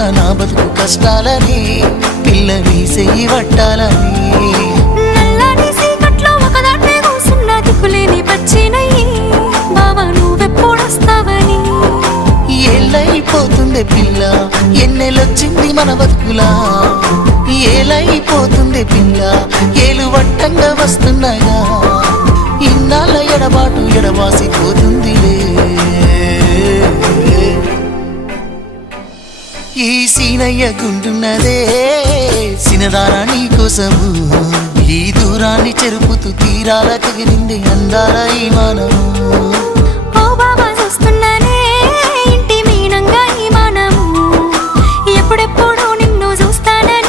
పడుతున్న నా బతుకు కష్టాలని పిల్లని చెయ్యి పట్టాలని నల్లని సీకట్లో ఒకదాన్నే కూసున్న దిక్కులేని పచ్చినయ్యి బావా నువ్వెప్పుడొస్తావని ఏళ్ళైపోతుంది పిల్ల ఎన్నెలొచ్చింది మన బతుకులా ఏలైపోతుంది పిల్ల ఏలు వట్టంగా వస్తున్నాగా ఇన్నాళ్ళ ఎడబాటు ఎడబాసిపోతుందిలే ఈ సీనయ్య గుంటున్నదే సినదారా నీ కోసము ఈ దూరాన్ని చెరుపుతూ తీరాల తెగిరింది అందాల ఈ మానవు